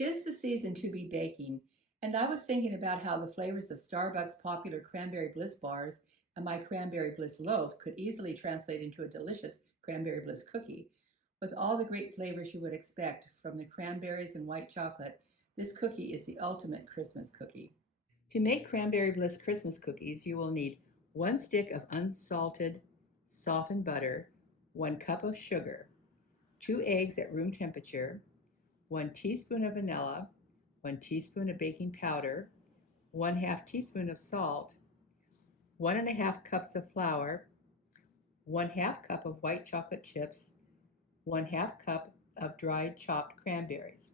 'Tis the season to be baking, and I was thinking about how the flavors of Starbucks' popular Cranberry Bliss bars and my Cranberry Bliss loaf could easily translate into a delicious Cranberry Bliss cookie. With all the great flavors you would expect from the cranberries and white chocolate, this cookie is the ultimate Christmas cookie. To make Cranberry Bliss Christmas cookies, you will need 1 stick of unsalted, softened butter, 1 cup of sugar, 2 eggs at room temperature, 1 teaspoon of vanilla, 1 teaspoon of baking powder, 1/2 teaspoon of salt, 1½ cups of flour, 1/2 cup of white chocolate chips, 1/2 cup of dried chopped cranberries,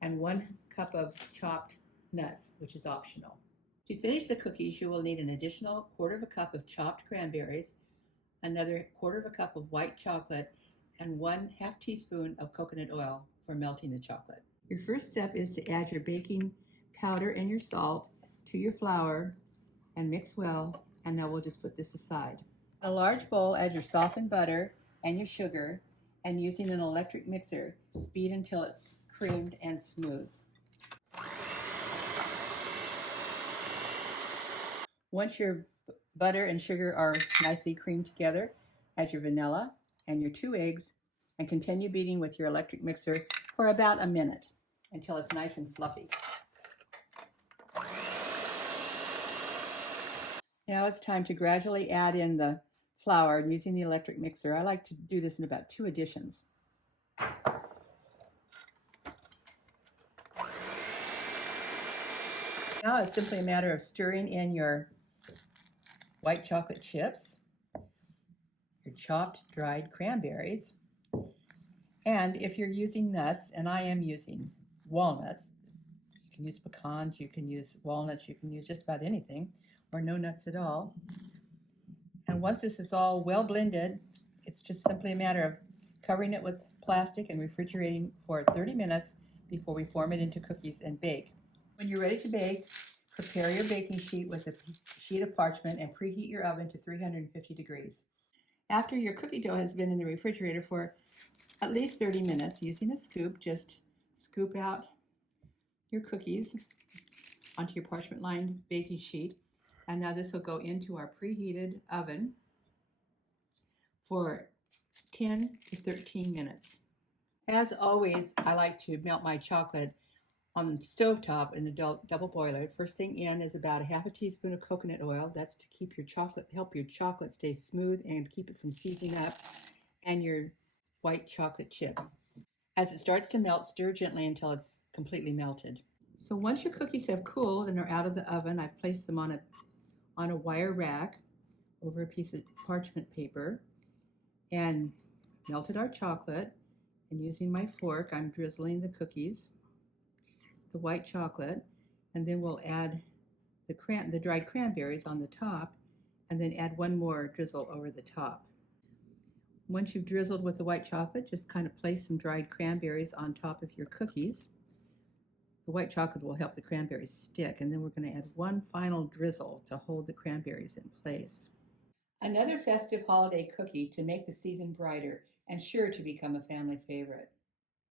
and 1 cup of chopped nuts, which is optional. To finish the cookies, you will need an additional 1/4 cup of chopped cranberries, another 1/4 cup of white chocolate, and 1/2 teaspoon of coconut oil for melting the chocolate. Your first step is to add your baking powder and your salt to your flour and mix well, and now we'll just put this aside. In a large bowl, add your softened butter and your sugar, and using an electric mixer, beat until it's creamed and smooth. Once your butter and sugar are nicely creamed together, add your vanilla and your 2 eggs and continue beating with your electric mixer for about a minute until it's nice and fluffy. Now it's time to gradually add in the flour using the electric mixer. I like to do this in about 2 additions. Now it's simply a matter of stirring in your white chocolate chips, your chopped dried cranberries, and if you're using nuts, and I am using walnuts, you can use pecans, you can use walnuts, you can use just about anything, or no nuts at all. And once this is all well blended, it's just simply a matter of covering it with plastic and refrigerating for 30 minutes before we form it into cookies and bake. When you're ready to bake, prepare your baking sheet with a sheet of parchment and preheat your oven to 350 degrees. After your cookie dough has been in the refrigerator for at least 30 minutes, using a scoop, just scoop out your cookies onto your parchment-lined baking sheet. And now this will go into our preheated oven for 10 to 13 minutes. As always, I like to melt my chocolate on the stovetop in the double boiler. First thing in is about 1/2 teaspoon of coconut oil. That's to keep your chocolate, help your chocolate stay smooth and keep it from seizing up, and your white chocolate chips. As it starts to melt, stir gently until it's completely melted. So once your cookies have cooled and are out of the oven, I've placed them on a wire rack over a piece of parchment paper and melted our chocolate. And using my fork, I'm drizzling the cookies, the white chocolate, and then we'll add the dried cranberries on the top, and then add 1 more drizzle over the top. Once you've drizzled with the white chocolate, just kind of place some dried cranberries on top of your cookies. The white chocolate will help the cranberries stick, and then we're going to add 1 final drizzle to hold the cranberries in place. Another festive holiday cookie to make the season brighter and sure to become a family favorite.